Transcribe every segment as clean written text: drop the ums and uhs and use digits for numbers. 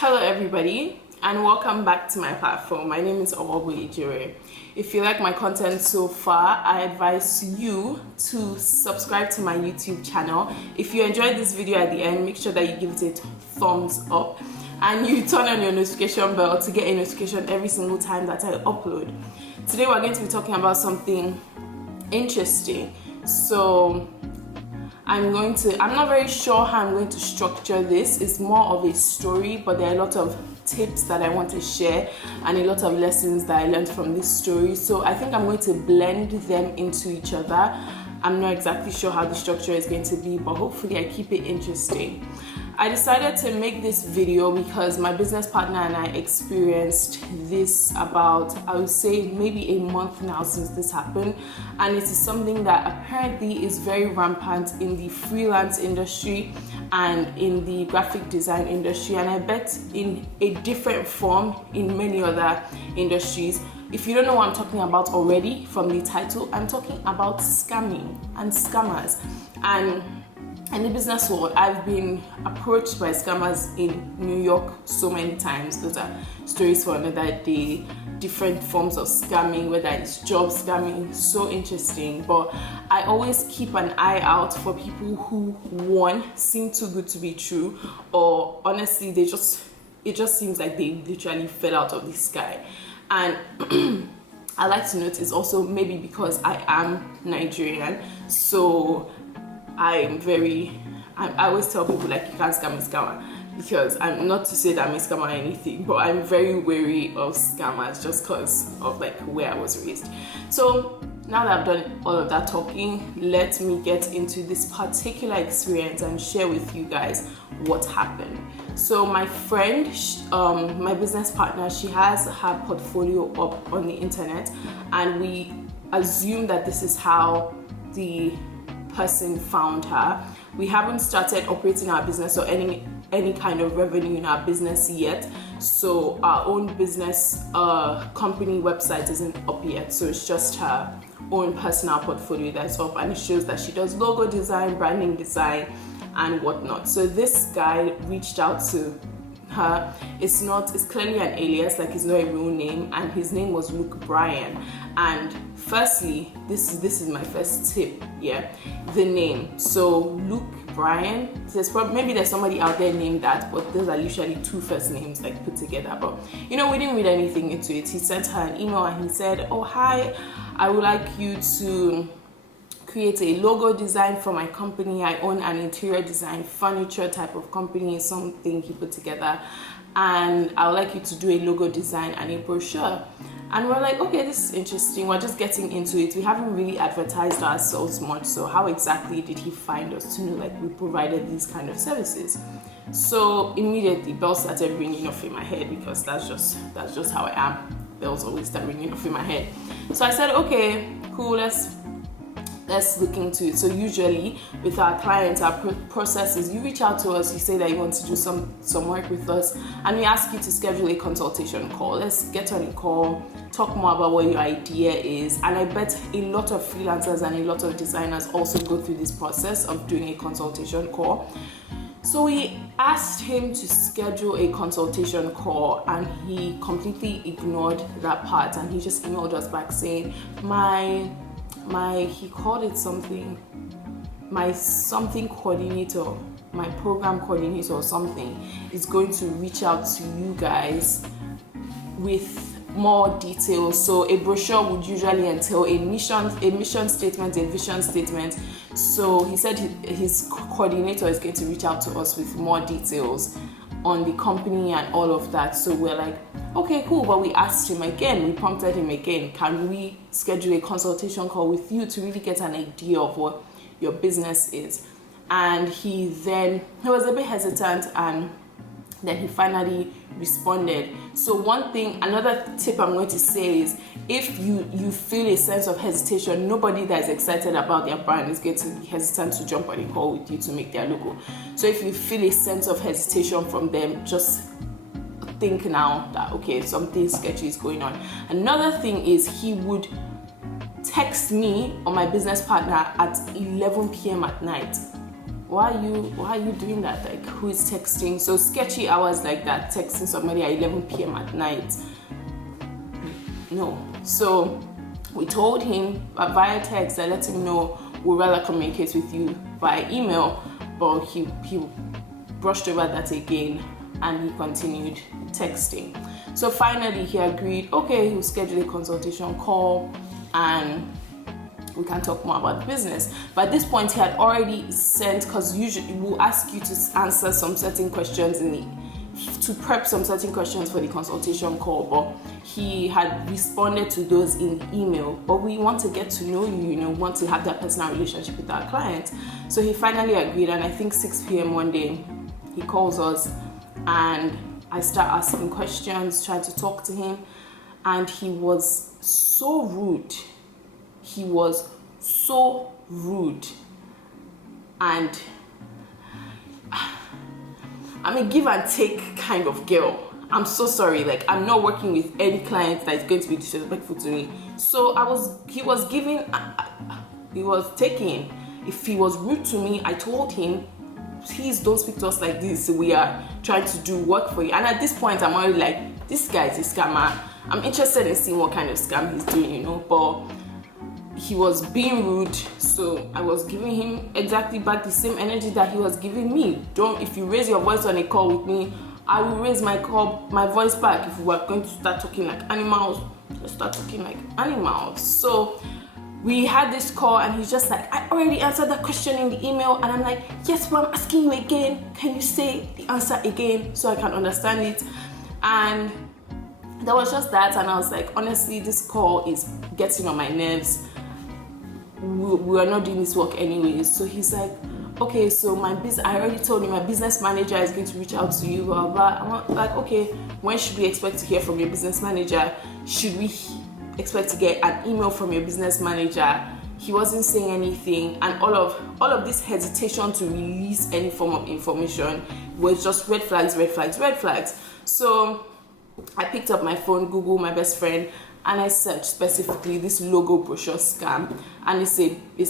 Hello everybody and welcome back to my platform. My name is Owobu Ejire. If you like my content so far, I advise you to subscribe to my YouTube channel. If you enjoyed this video at the end, make sure that you give it a thumbs up and you turn on your notification bell to get a notification every single time that I upload. Today we're going to be talking about something interesting. So I'm not very sure how I'm going to structure this. It's more of a story, but there are a lot of tips that I want to share and a lot of lessons that I learned from this story. So I think I'm going to blend them into each other. I'm not exactly sure how the structure is going to be, but hopefully I keep it interesting. I decided to make this video because my business partner and I experienced this about, I would say, maybe a month now since this happened. And it is something that apparently is very rampant in the freelance industry and in the graphic design industry. And I bet in a different form in many other industries. If you don't know what I'm talking about already from the title, I'm talking about scamming and scammers. And in the business world, I've been approached by scammers in New York so many times. Those are stories for another day. Different forms of scamming, whether it's job scamming, so interesting. But I always keep an eye out for people who, one, seem too good to be true, or honestly, it just seems like they literally fell out of the sky. And I like to notice also maybe because I am Nigerian, so I always tell people, like, you can't scam a scammer, because I'm not to say that I'm a scammer or anything, but I'm very wary of scammers just because of like where I was raised. So now that I've done all of that talking, let me get into this particular experience and share with you guys what happened. So my friend, my business partner, she has her portfolio up on the internet, and we assume that this is how the person found her. We haven't started operating our business or any kind of revenue in our business yet, so our own business company website isn't up yet. So it's just her own personal portfolio that's up, and it shows that she does logo design, branding design, and whatnot. So this guy reached out to her. It's clearly an alias, like it's not a real name, and his name was Luke Bryan. And firstly, this is my first tip, the name. So Luke Bryan, maybe there's somebody out there named that, but those are usually two first names like put together. But we didn't read anything into it. He sent her an email and he said, "Oh hi, I would like you to create a logo design for my company. I own an interior design furniture type of company," something he put together, "and I would like you to do a logo design and a brochure." And we're like, okay, this is interesting. We're just getting into it. We haven't really advertised ourselves much. So how exactly did he find us to know like we provided these kind of services? So immediately bells started ringing off in my head, because that's just how I am. Bells always start ringing off in my head. So I said, okay, cool, let's look into it. So usually with our clients, our process is you reach out to us, you say that you want to do some work with us, and we ask you to schedule a consultation call. Let's get on a call, talk more about what your idea is. And I bet a lot of freelancers and a lot of designers also go through this process of doing a consultation call. So we asked him to schedule a consultation call, and he completely ignored that part, and he just emailed us back saying, he called it something coordinator, my program coordinator or something, is going to reach out to you guys with more details. So a brochure would usually entail a mission statement, a vision statement. So he said his coordinator is going to reach out to us with more details on the company and all of that. So we're like, okay, cool. But we asked him again, we prompted him again, can we schedule a consultation call with you to really get an idea of what your business is? And he was a bit hesitant, and then he finally responded. So another tip I'm going to say is, if you feel a sense of hesitation, nobody that is excited about their brand is going to be hesitant to jump on a call with you to make their logo. So if you feel a sense of hesitation from them, just think now that, okay, something sketchy is going on. Another thing is, he would text me or my business partner at 11 p.m. at night. why are you doing that? Like, who is texting? So sketchy hours like that, texting somebody at 11 p.m. at night. No. So we told him via text, I let him know we'd rather communicate with you via email, but he brushed over that again and he continued texting. So finally he agreed, okay, he'll schedule a consultation call and we can talk more about the business. But at this point he had already sent, because usually we'll ask you to answer some certain questions to prep some certain questions for the consultation call, but he had responded to those in email. But we want to get to know you, want to have that personal relationship with our client. So he finally agreed, and I think 6 p.m. one day he calls us and I start asking questions, trying to talk to him, and he was so rude. He was so rude. And I'm a give and take kind of girl. I'm so sorry. Like, I'm not working with any client that is going to be disrespectful to me. So he was taking. If he was rude to me, I told him, please don't speak to us like this. We are trying to do work for you. And at this point, I'm already like, this guy is a scammer. I'm interested in seeing what kind of scam he's doing, But he was being rude, so I was giving him exactly back the same energy that he was giving me. If you raise your voice on a call with me, I will raise my voice back. If we are going to start talking like animals, let's start talking like animals. So we had this call and he's just like, I already answered that question in the email. And I'm like, yes, but I'm asking you again. Can you say the answer again so I can understand it? And there was just that, and I was like, honestly, this call is getting on my nerves. We are not doing this work anyways. So he's like, okay, so I already told you my business manager is going to reach out to you, blah, blah. I'm like, okay, when should we expect to hear from your business manager? Should we expect to get an email from your business manager? He wasn't saying anything, and all of this hesitation to release any form of information was just red flags, red flags, red flags. So I picked up my phone, Google my best friend, and I searched specifically this logo brochure scam, and it's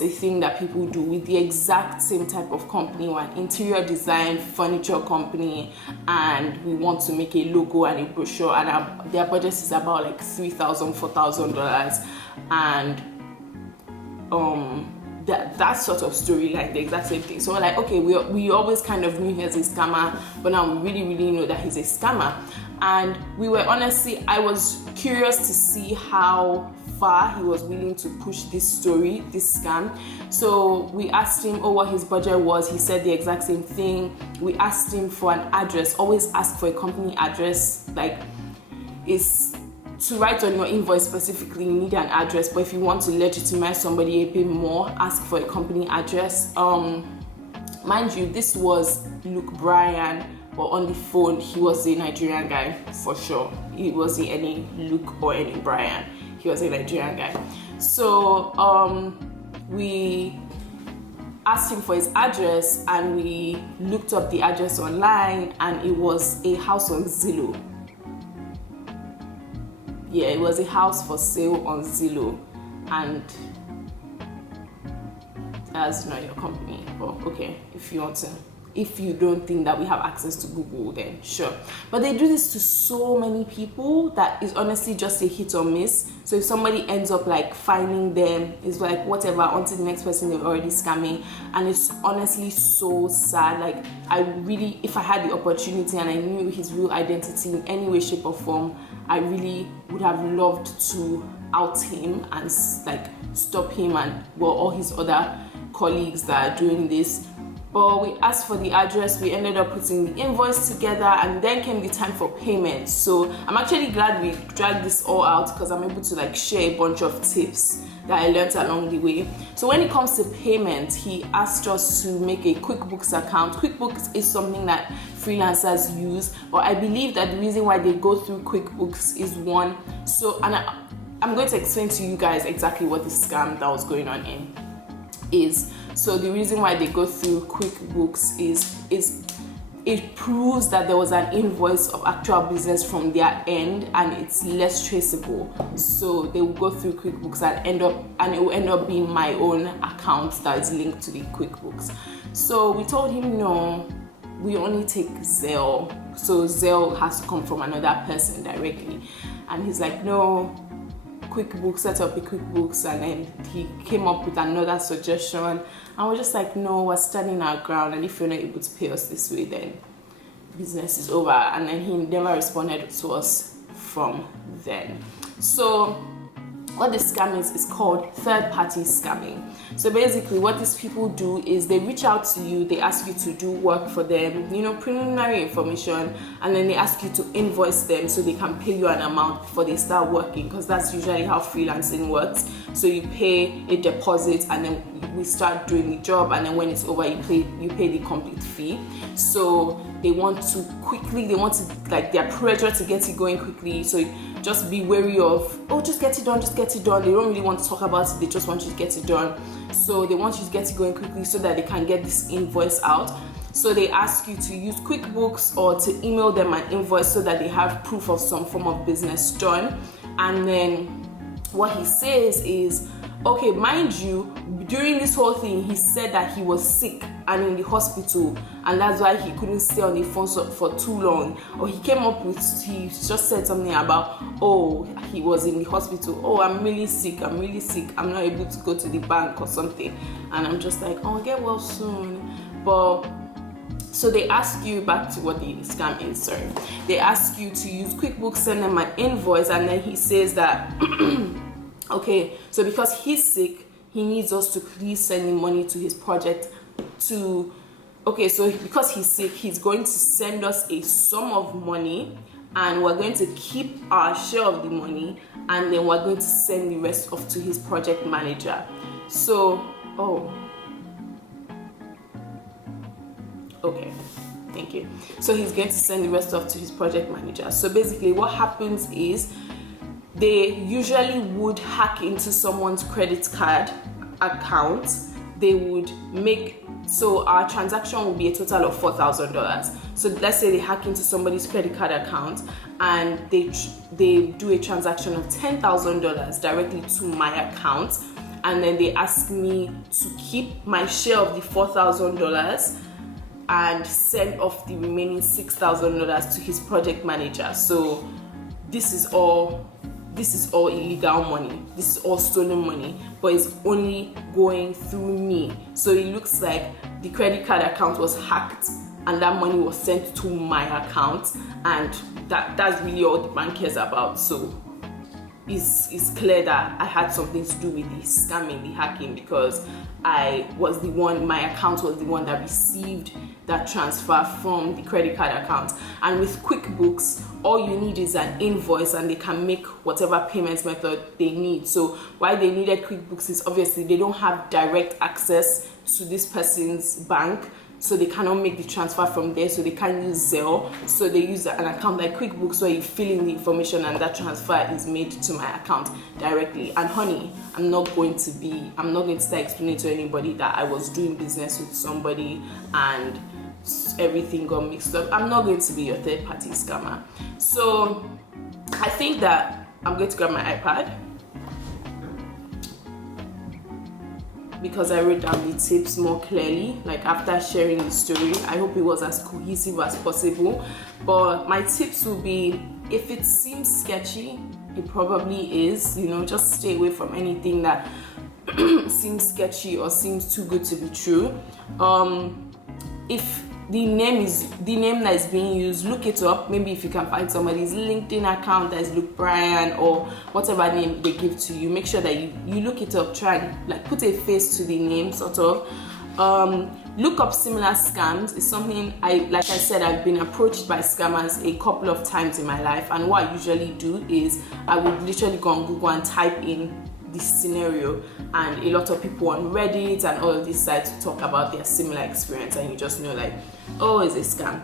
a thing that people do with the exact same type of company, one interior design furniture company, and we want to make a logo and a brochure, and their budget is about like $3,000, $4,000, and that sort of story, like the exact same thing. So we're like, okay, we always kind of knew he was a scammer, but now we really know that he's a scammer. And I was curious to see how far he was willing to push this scam. So we asked him what his budget was. He said the exact same thing. We asked him for an address. Always ask for a company address. Like, it's to write on your invoice specifically, you need an address, but if you want to legitimize somebody a bit more, ask for a company address. Mind you, this was Luke Bryan, but on the phone he was a Nigerian guy for sure. He wasn't any Luke or any Brian. He was a Nigerian guy. So we asked him for his address, and we looked up the address online, and it was a house on Zillow. Yeah, it was a house for sale on Zillow, and that's not your company. But okay, if you don't think that we have access to Google, then sure. But they do this to so many people that is honestly just a hit or miss. So if somebody ends up like finding them, it's like whatever, until the next person they're already scamming. And it's honestly so sad. Like, if I had the opportunity and I knew his real identity in any way, shape or form, I really would have loved to out him and like stop him and all his other colleagues that are doing this. But we asked for the address, we ended up putting the invoice together, and then came the time for payment. So I'm actually glad we dragged this all out, because I'm able to like share a bunch of tips that I learned along the way. So when it comes to payment, he asked us to make a QuickBooks account. QuickBooks is something that freelancers use, but I believe that the reason why they go through QuickBooks is one. So, and I'm going to explain to you guys exactly what the scam that was going on is. So the reason why they go through QuickBooks is it proves that there was an invoice of actual business from their end, and it's less traceable. So they will go through QuickBooks and it will end up being my own account that is linked to the QuickBooks. So we told him no, we only take Zelle. So Zelle has to come from another person directly. And he's like, no, QuickBooks, set up a QuickBooks. And then he came up with another suggestion. And we're just like, no, we're standing our ground. And if you're not able to pay us this way, then business is over. And then he never responded to us from then. So what this scam is called third-party scamming. So basically what these people do is they reach out to you, they ask you to do work for them, preliminary information, and then they ask you to invoice them so they can pay you an amount before they start working, because that's usually how freelancing works. So you pay a deposit and then we start doing the job, and then when it's over you pay the complete fee. So they want to like, their pressure to get it going quickly. So just be wary of, just get it done. They don't really want to talk about it, they just want you to get it done. So they want you to get it going quickly so that they can get this invoice out. So they ask you to use QuickBooks or to email them an invoice so that they have proof of some form of business done. And then what he says is, okay, mind you, during this whole thing, he said that he was sick and in the hospital, and that's why he couldn't stay on the phone for too long. Or he just said something about, he was in the hospital. I'm really sick, I'm not able to go to the bank or something. And I'm just like, get well soon. But so they ask you, back to what the scam is, sorry. They ask you to use QuickBooks, send them an invoice, and then he says that, okay, so because he's sick, he needs us to please send him money to his project so because he's sick, he's going to send us a sum of money, and we're going to keep our share of the money, and then we're going to send the rest off to his project manager. So, okay, thank you. So he's going to send the rest off to his project manager. So basically what happens is, they usually would hack into someone's credit card account. They would so our transaction will be a total of $4,000. So let's say they hack into somebody's credit card account and they do a transaction of $10,000 directly to my account, and then they ask me to keep my share of the $4,000 and send off the remaining $6,000 to his project manager. So this is all illegal money. This is all stolen money, but it's only going through me. So it looks like the credit card account was hacked and that money was sent to my account, and that's really all the bank cares about. So it's clear that I had something to do with the scamming, the hacking, because my account was the one that received that transfer from the credit card account. And with QuickBooks, all you need is an invoice and they can make whatever payments method they need. So why they needed QuickBooks is obviously they don't have direct access to this person's bank, so they cannot make the transfer from there, so they can't use Zelle. So they use an account like QuickBooks where you fill in the information and that transfer is made to my account directly. And honey, I'm not going to start explaining to anybody that I was doing business with somebody and everything got mixed up. I'm not going to be your third-party scammer. So I think that I'm going to grab my iPad, because I wrote down the tips more clearly, like after sharing the story. I hope it was as cohesive as possible. But my tips will be, if it seems sketchy, it probably is. Just stay away from anything that seems sketchy or seems too good to be true. If the name that is being used, look it up. Maybe if you can find somebody's LinkedIn account that is Luke Bryan or whatever name they give to you, make sure that you look it up. Try and put a face to the name, sort of. Look up similar scams. It's something like I said, I've been approached by scammers a couple of times in my life, and what I usually do is I would literally go on Google and type in this scenario, and a lot of people on Reddit and all of these sites talk about their similar experience, and you just know it's a scam.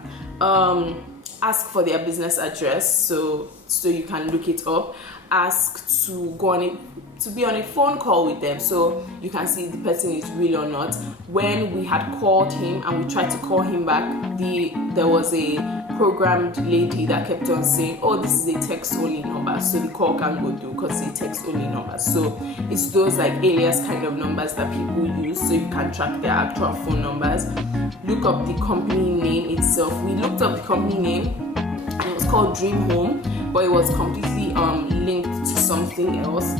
Ask for their business address so you can look it up. Ask to go on it, to be on a phone call with them, so you can see if the person is real or not. When we had called him and we tried to call him back, there was a programmed lady that kept on saying, oh, this is a text only number, so the call can't go through because it's a text only number. So it's those like alias kind of numbers that people use, so you can track their actual phone numbers. Look up the company name itself. We looked up the company name, and it was called Dream Home, but it was completely linked to something else.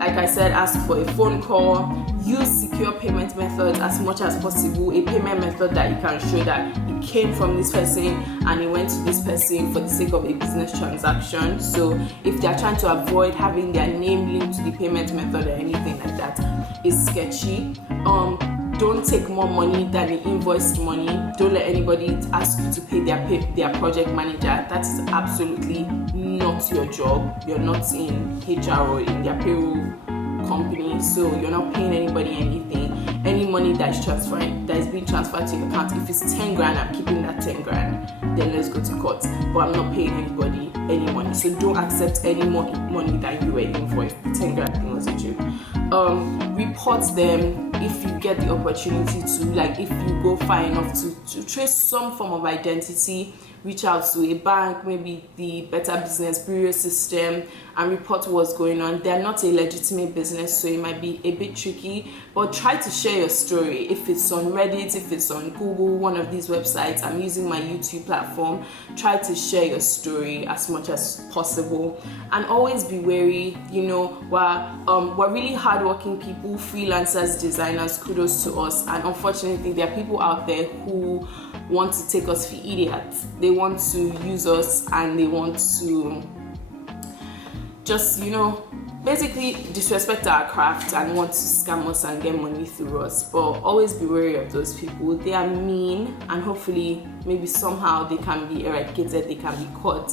Like I said, ask for a phone call, use secure payment methods as much as possible, a payment method that you can show that it came from this person and it went to this person for the sake of a business transaction. So if they're trying to avoid having their name linked to the payment method or anything like that, it's sketchy. Don't take more money than the invoiced money. Don't let anybody ask you to pay their project manager. That is absolutely not your job. You're not in HR or in their payroll company, so you're not paying anybody anything. Any money that is being transferred to your account, if it's 10 grand, I'm keeping that 10 grand. Then let's go to court. But I'm not paying anybody any money. So don't accept any more money than you were invoiced. The 10 grand thing was a joke. Report them if you get the opportunity to, like if you go far enough to trace some form of identity. Reach out to a bank, maybe the Better Business Bureau system, and report what's going on. They're not a legitimate business, so it might be a bit tricky, but try to share your story. If it's on Reddit, if it's on Google, one of these websites, I'm using my YouTube platform, try to share your story as much as possible. And always be wary, we're really hardworking people, freelancers, designers, kudos to us. And unfortunately, there are people out there who want to take us for idiots. They want to use us and they want to just, basically disrespect our craft and want to scam us and get money through us. But always be wary of those people. They are mean, and hopefully maybe somehow they can be eradicated, they can be caught.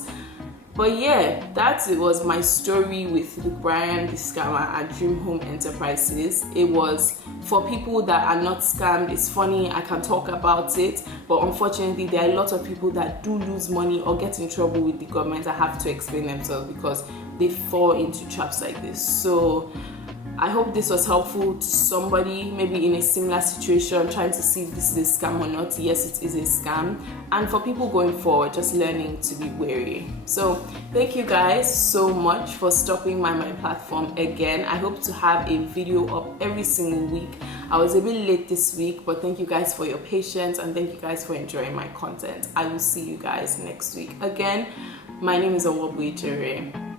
But yeah, it was my story with Luke Bryan, the scammer at Dream Home Enterprises. It was for people that are not scammed. It's funny, I can talk about it, but unfortunately there are a lot of people that do lose money or get in trouble with the government and have to explain themselves because they fall into traps like this. So I hope this was helpful to somebody, maybe in a similar situation, trying to see if this is a scam or not. Yes, it is a scam. And for people going forward, just learning to be wary. So thank you guys so much for stopping by my platform again. I hope to have a video up every single week. I was a bit late this week, but thank you guys for your patience and thank you guys for enjoying my content. I will see you guys next week. Again, my name is Owobwe Jere.